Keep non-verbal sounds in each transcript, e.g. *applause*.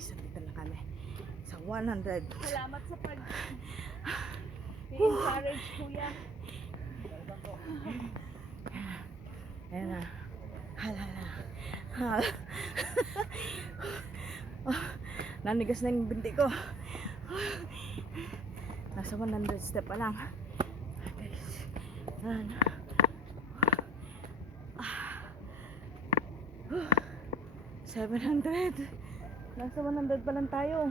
guys, nandito na kami. Sa 100. Salamat sa pag *sighs* i-encourage kuya. Ayan na. Halala. Hal. oh, *laughs* nanigas na yung binti ko. Nasa 100 step pa lang. Guys. Ayan. Ah. 700. Nasa 100 pa lang tayo.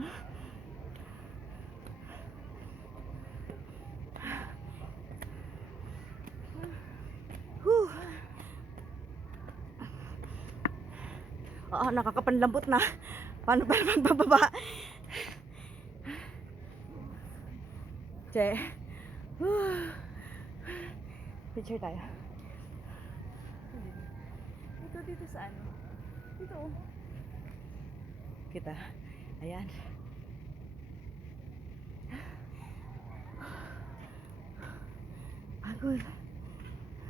Whew. Oo, nakakapanlambot na. Paano pa naman? Che. Whew. Picture tayo. Ito dito sa ano? Dito oh. Kita. Ayan. Pagod.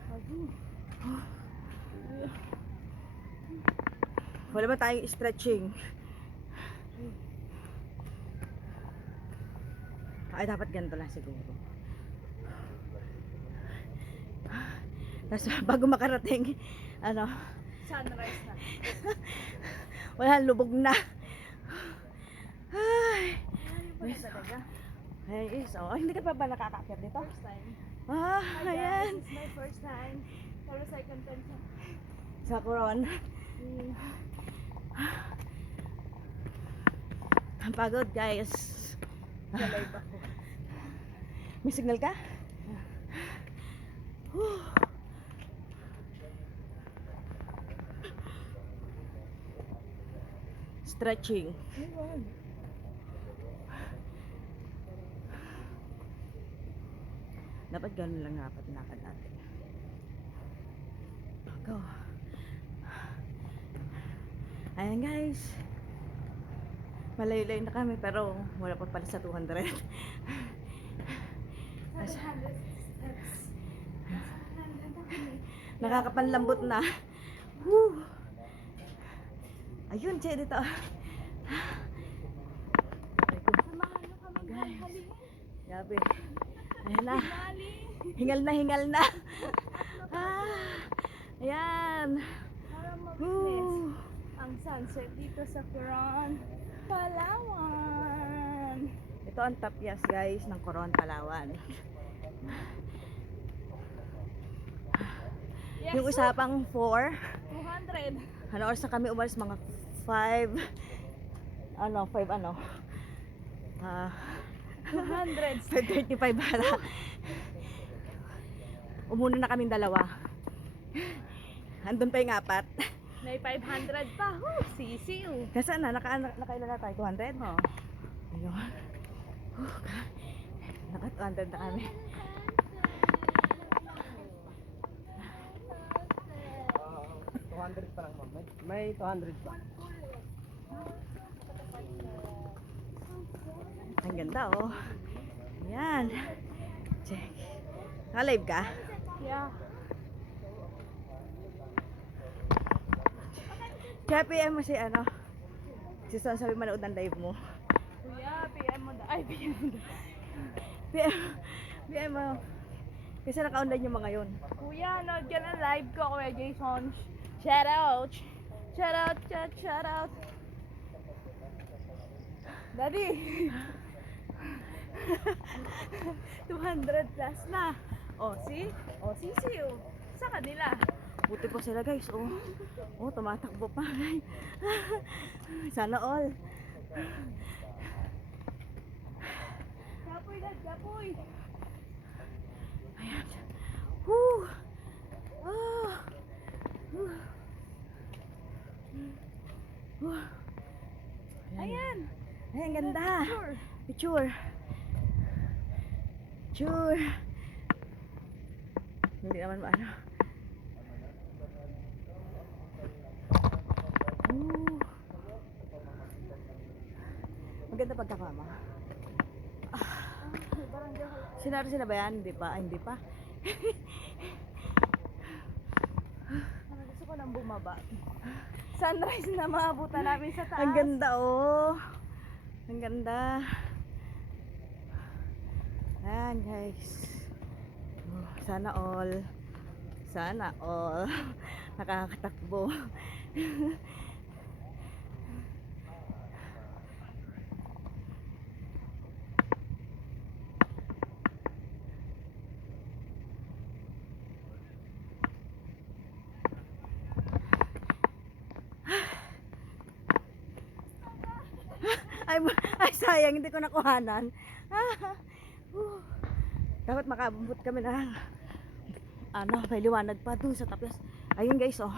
Pagod. Wala ba tayong stretching? Ay, dapat ganito lang siguro. Tapos, bago makarating, ano, Sunrise na. *laughs* wala, lubog na. Ay, talaga? ay, is, oh, hindi ka pa ba nakakakit dito? First time. Ah, Hi ayan. guys, it's my first time. Pero second time sa Sa Coron. Mm. Ang pagod, guys. Sa live ako. May signal ka? Whew. Stretching. Ayun. Dapat ganun lang dapat lakad natin. Go. Ayan guys. Malayo-layo na kami pero wala pa pala sa 200. 700 steps. 700 na kami. Nakakapanlambot na. Woo! Ayun, che, dito. Guys. Grabe. Ayan na. Hingal na, hingal na. Ah, ayan. Para ang sunset dito sa Quran, Palawan. Ito ang tapyas guys ng Coron, Palawan. Yes, Yung isa pang 4. 200. Ano oras na kami umalis? Mga 5. Ano, 5 ano? Ah, 200 5.35 bala. Umuna na kaming dalawa. Andun pa yung apat. May 500 pa. Huh, sisiw. Nasaan na? Naka, nakailan na tayo? 200? Oh. Ayun. Huh, naka 200 na kami. Ah, 200 pa lang ma'am. May, may 200 pa. Ang ganda oh. Yan. Check. Naka-live ka? Yeah. Kaya PM mo si ano. Si Son sabi manood ng live mo. Kuya, PM mo da. Ay, PM mo da. PM, PM mo. Kasi naka-online yung mga yun. Kuya, nod ka na live ko, Kuya Jason. Shout out. Shout out, shout out. Daddy. *laughs* *laughs* 200 plus na. O, see? O, sisiw. Sa kanila. Buti pa sila guys. Oh, oh tumatakbo pa. *laughs* Sana all. Kapoy, dad, kapoy. Ayan. Woo! Ah! Woo! Woo! Ayan. Ay, ang ganda. Sure. Picture. Picture. Hindi naman maano. Ooh. Maganda pagkakama. Hall. Sinaro sila ba yan? Hindi pa? Ay, hindi pa. Gusto ko nang bumaba. bumaba. Sunrise na maabutan namin sa taas. Ang ganda oh. Ang ganda. Ayan guys. Sana all. Sana all. *laughs* Nakakatakbo. *laughs* ay, ay sayang, hindi ko nakuhanan. *laughs* Dapat makabot kami ng ano, may liwanag pa dun sa tapos. Ayun guys, oh.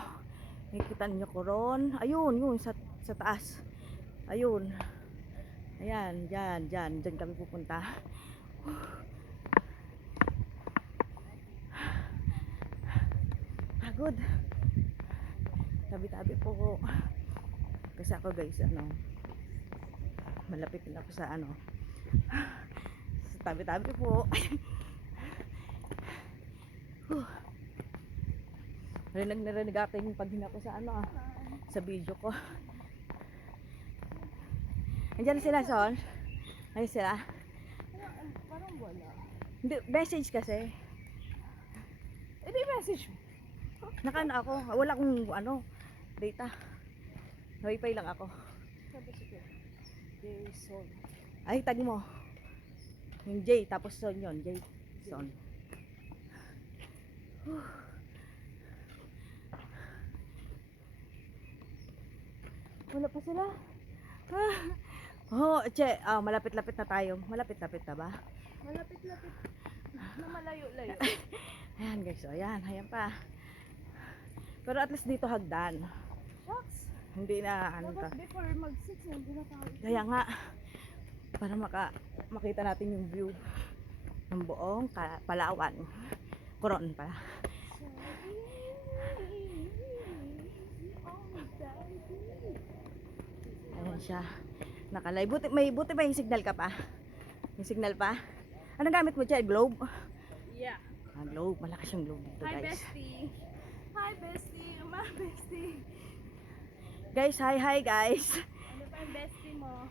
Nakikita niyo ko ron. Ayun, yun, sa, sa taas. Ayun. Ayan, dyan, dyan. Dyan kami pupunta. Pagod. Tabi-tabi po ko. Kasi ako guys, ano, malapit na ako sa ano, sa tabi-tabi po. *laughs* Huh. Rinig na rinig ako yung paghinga ko sa ano ah, sa video ko. Andiyan sila, Son. Ayun sila. Parang wala. Hindi, message kasi. Eh, di message mo. Naka ano ako, wala akong ano, data. Wi-Fi lang ako. Sabi sige. Jason. Ay, tag mo. Yung J, tapos Son yun. J, Son. Whew. Wala pa sila. Ah. Oh, che, ah, malapit-lapit na tayo. Malapit-lapit na ba? Malapit-lapit. Na malayo-layo. *laughs* Ayan guys, oh, ayan, ayan pa. Pero at least dito hagdan. Shucks. Hindi na ano ta. Before mag-6 yung tinatawag. Kaya nga, para maka, makita natin yung view ng buong Palawan. Coron pala. Ayan siya. Nakalay. Buti, may, buti yung signal ka pa? Yung signal pa? Anong gamit mo dyan? Globe? Yeah. Ah, globe. Malakas yung globe dito Hi, guys. bestie. Hi, bestie. My bestie. Guys, hi hi guys. Ano pa yung bestie mo?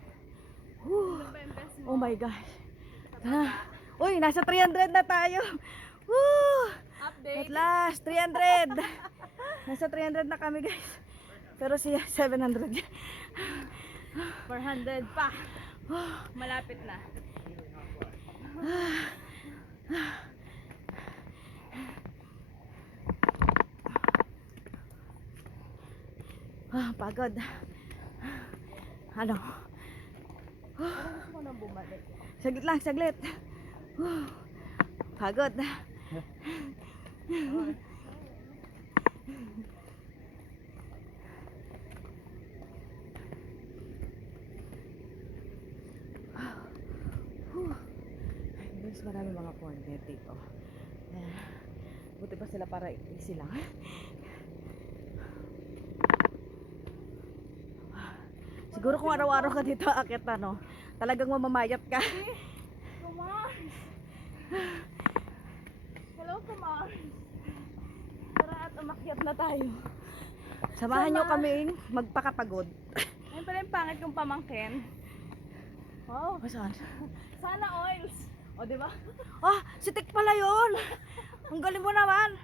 Whew. Ano pa yung best mo? Oh my gosh. Baba. Uy, nasa 300 na tayo. Woo! At Update. last, 300. *laughs* Nasa 300 na kami guys. Pero siya 700. 400 pa. *sighs* Malapit na. *sighs* Ah, pagod. Ano? *sighs* Bumalik. Saglit lang, saglit. Pagod. Whew. Guys, marami mga cornet dito. Eh, buti pa sila para easy lang. Siguro kung araw-araw ka dito akit ano, talagang mamamayat ka. Kumars! Kumars! Tara at umakyat na tayo. Samahan nyo Sama. kaming magpakapagod. Ayun pala yung pangit kong pamangkin. Wow, Oh, saan? sana oils. O, di ba? Ah, si Tik pala yun. Ang galing mo naman.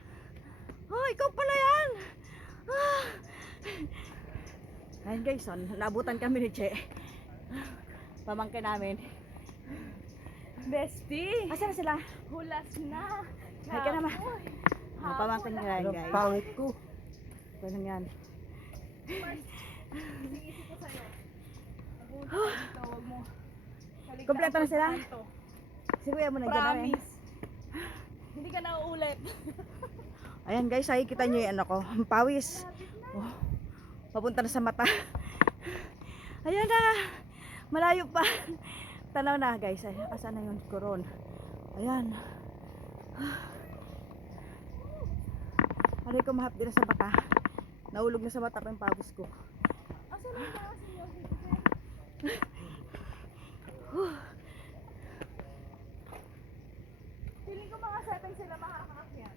Oh, ikaw pala yan. Ah. Ayun guys, oh, naabutan kami ni Che. Pamangkin namin. Bestie! Asan na sila? Hulas na! Hi ka naman. Hapon. *laughs* Mga pamangkin nila yan guys. pangit ko. Ito lang yan. *sighs* Kompleto na sila? Si kuya mo na rin. Promise. *laughs* Hindi ka na uulit. *laughs* Ayan guys, ay kita nyo yung ano ko. Ang pawis. Oh, papunta na sa mata. Ayan na. Malayo pa. Tanaw na guys. Ay, asan na yung koron? Ayan. *sighs* Aray ko mahap din na sa mata. Naulog na sa mata ko yung pawis ko. Feeling ko mga seven sila makakaakyat.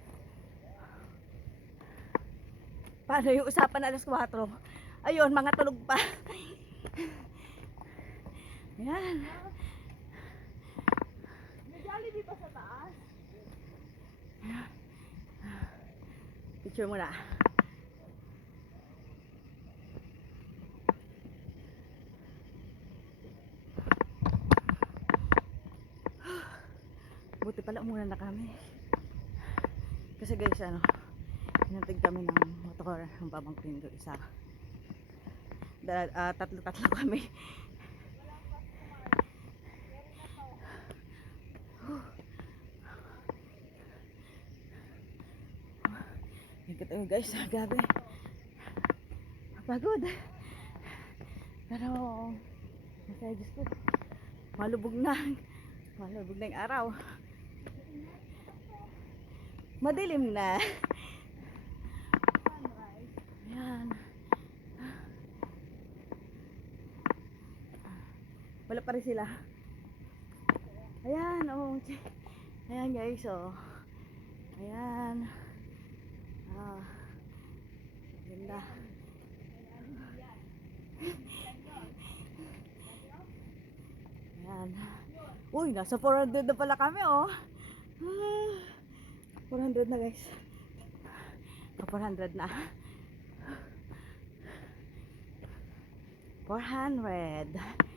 Pa ano yung usapan alas 4. Ayun, mga tulog pa. Ayan. May Jollibee pa sa taas. Picture mo. *gasps* Buti pala muna na kami. Kasi guys, ano, hinantig kami ng motor, ng pamangkin ko isa. Da, ah, tatlo-tatlo kami. Tayo guys, gabi. Pagod. Pero, masaya Diyos ko. Malubog na. Malubog na yung araw. Madilim na. Ayan. Wala pa rin sila. Ayan, oh. Ayan guys, oh. Ayan. Ah. Ganda. Ayan. Uy, nasa 400 na pala kami, oh. Ah, 400 na, guys. Oh, 400 na. 400.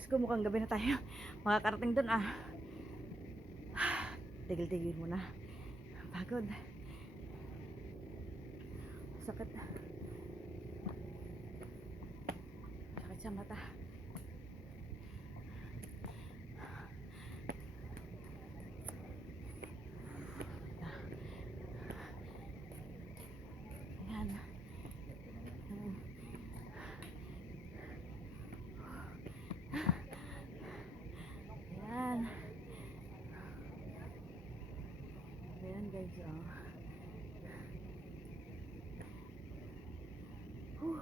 Diyos ko, mukhang gabi na tayo. *laughs* Makakarating doon ah. *sighs* Tigil-tigil muna. Pagod. Sakit. Sakit sa mata. Ayan. Hmm. Ayan. Oh. Whew.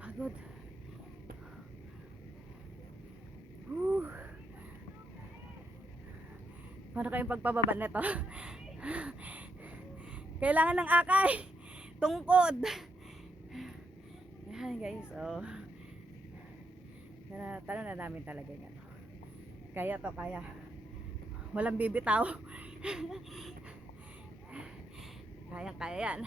Pagod. Whew. Paano kayong pagpababa nito? Kailangan ng akay. Tungkod. Ayan guys, oh. Tara, tanong na namin talaga yan. Kaya to, kaya. Walang bibitaw. *laughs* Kaya, kaya yan.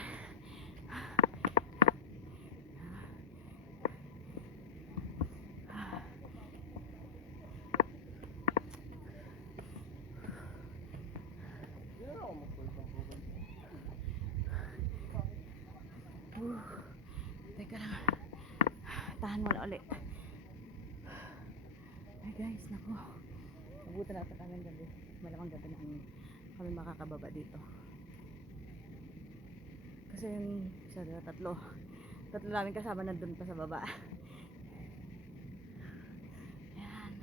Pugan. *sighs* Teka lang. Tahan mo na ulit. Ay guys, naku. Mabuti na ata kami gabi. Malamang gabi na kami, makakababa dito. Kasi yung isa, dalawa, tatlo. Tatlo namin kasama nandun pa sa baba. Ayan.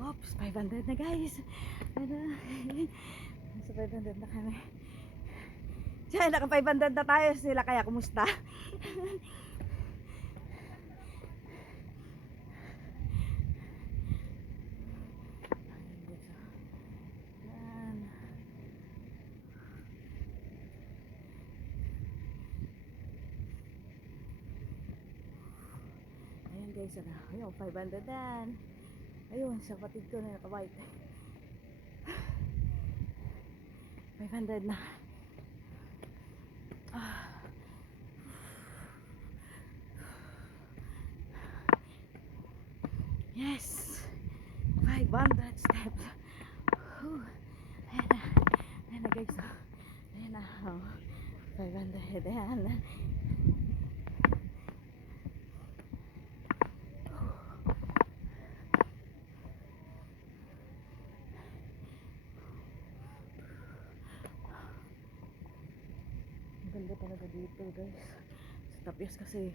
Oops, 500 na guys. Ano? *laughs* Nasa 500 na kami. Diyan, naka 500 na tayo. Sila kaya, kumusta? Yan. Ayan guys, ano, ayun, 500 dan. Ayun, sa kapatid ko na naka-white. 500 *sighs* na. Yes! 500 steps. Whew. Ayan na. Ayan na guys. Ayan na. Oh. 500. Ayan na. GPS kasi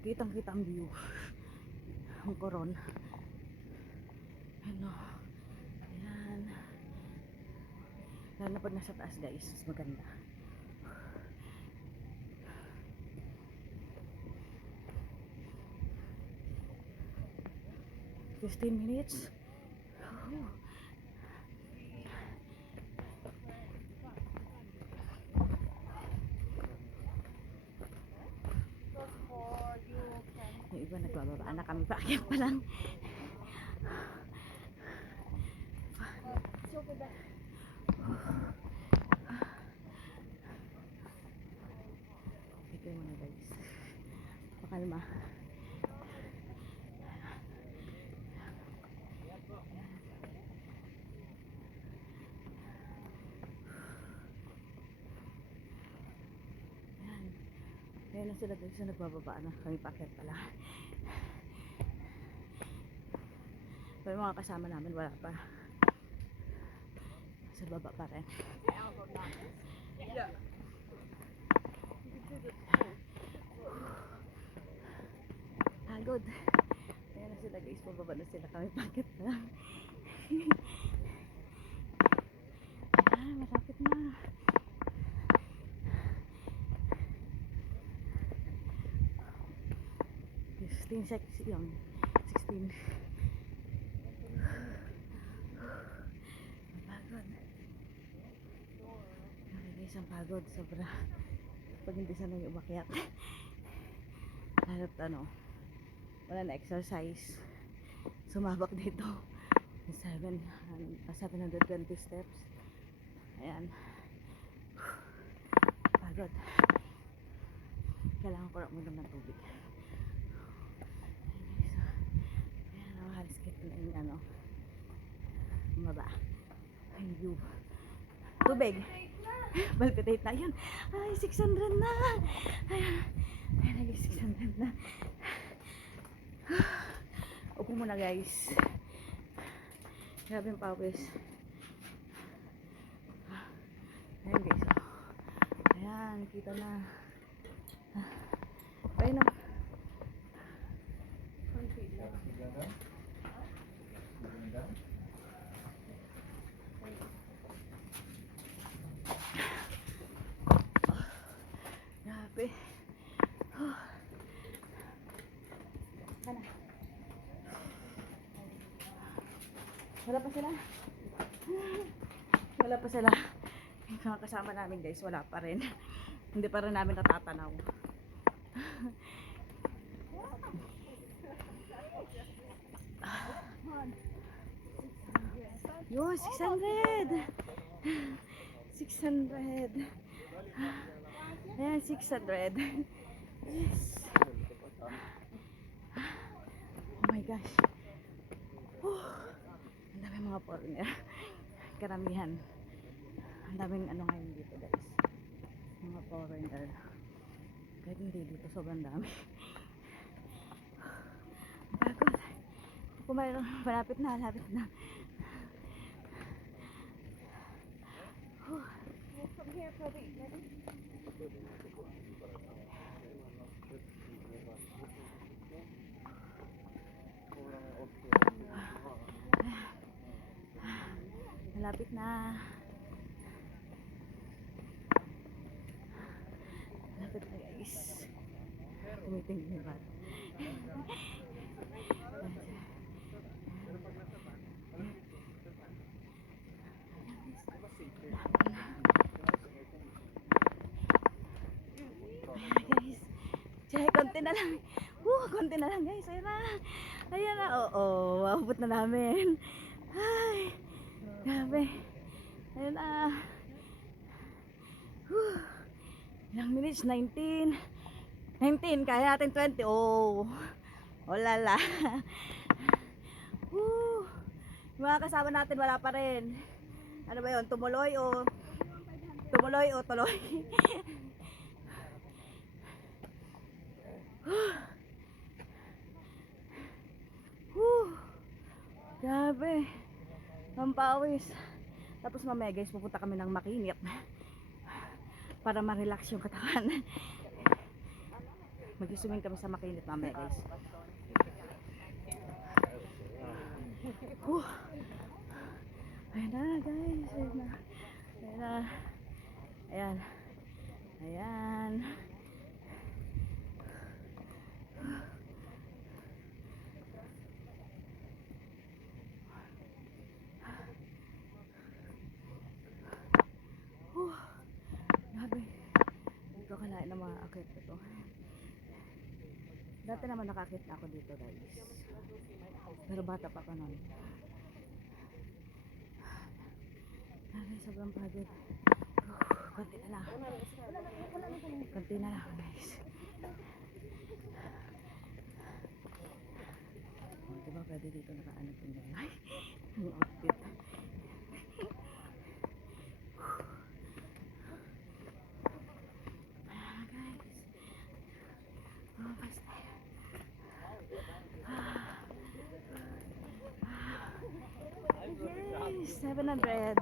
kitang kita ang view *laughs* ang koron ano ayan lalo na pag nasa taas guys mas maganda Fifteen minutes. Oh. Kami pa. Lang. Ito muna guys. Pakalma. Ayan. Na sila guys. So, nagbababa na. Kami paket pala. Pero mga kasama namin wala pa. Sa baba pa rin. Pagod. Ayan na sila guys. Pababa na sila. Kami pa lang. ah, malapit na. Sixteen seconds yun. Sixteen. Pagod. Grabe guys, ang pagod. Sobra. Pag hindi sanay umakyat. Lalo't ano, wala na exercise. Sumabak dito. 7, uh, 720 steps. Ayan. Pagod. Kailangan ko rin uminom ng tubig. Ayan, ang halos kit na yung ano. Bumaba. Yung view. Tubig. *laughs* Palpitate na yun. Ay, 600 na. Ayan, naging 600 na. *sighs* Upo muna guys. Grabe yung pawis. Ayan guys. Ayan, kita na. Ayun na. Grabe. Oh. Sana. Wala pa sila. Wala pa sila. Yung kasama namin guys, wala pa rin. Hindi pa rin namin natatanaw. Yo, 600! 600! Ayan, 600. Yes. Oh my gosh. Whew. Mga foreigner. *laughs* Karamihan. Ang daming ano ngayon dito guys. Mga foreigner. Kahit hindi dito, sobrang dami. *laughs* Pagod. Kung mayroon, malapit na, malapit na. Malapit na. Malapit na guys. Tumitingin yung guys. Chay, konti na lang. Woo, konti na lang guys. Ayan na. Ayan na. Oo, abot na namin. Ay, grabe. Ayan na. Whew. Ilang minutes? 19. 19. Kaya natin 20. Oh. Oh lala. Woo. Yung mga kasama natin wala pa rin. Ano ba yun? Tumuloy o tumuloy o tuloy? *laughs* Whew. Grabe. Pampawis. Tapos mamaya guys, pupunta kami ng makinit. Para ma-relax yung katawan. Mag-swimming kami sa makinit mamaya guys. Whew. Ayan na guys. Ayan na. Ayan Ayan na. Ayan. Ayan. Whew. Grabe. Hindi ko kalain ng mga akit ito. Dati naman nakakit na ako dito guys. Pero bata pa pa nun. Grabe, sobrang pagod. Konti na lang. Konti na lang guys. Diba pwede dito nakaano yung Ay, ang outfit. Ah, guys. Oh, basta. Yay! 700.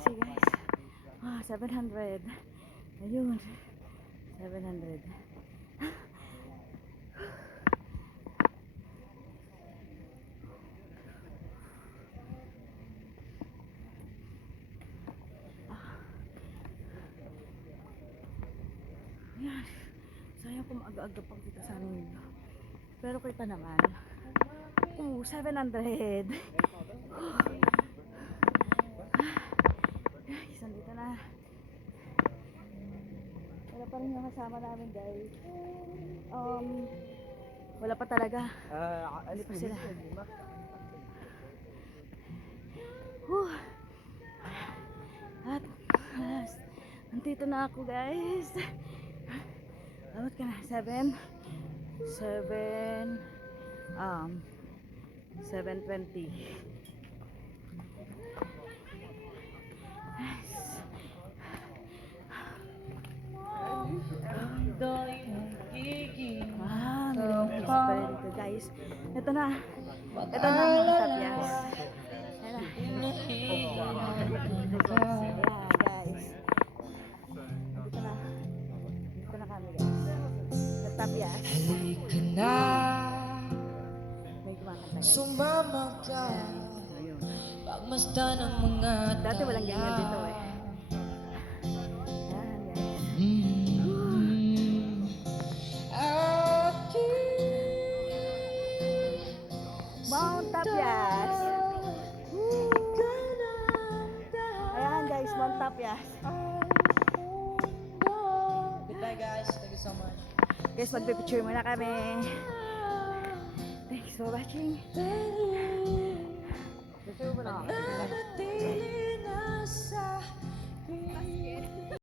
See guys. Ah, 700. Ayun. 700. Yan. Sayang kung aga-aga pang kita sa amin. Pero kita naman. Oo, 700. Guys, nandito na. Rin yung kasama namin, guys. Um, wala pa talaga. Ah, alis pa sila. Whew. At last, nandito na ako guys. Dapat ka na? Seven? Seven? Um, 7.20. Ah, may music pa guys. Ito na. Ito na mga tapyas. Ayan guys. Dito na. Dito na kami guys. Sa tapyas. Halika na, May kumakanta guys. sumama ka. Pagmasdan ang mga Dati walang ganyan dito eh. Guys, magpipicture muna kami. Thanks for watching. Picture mo na ako.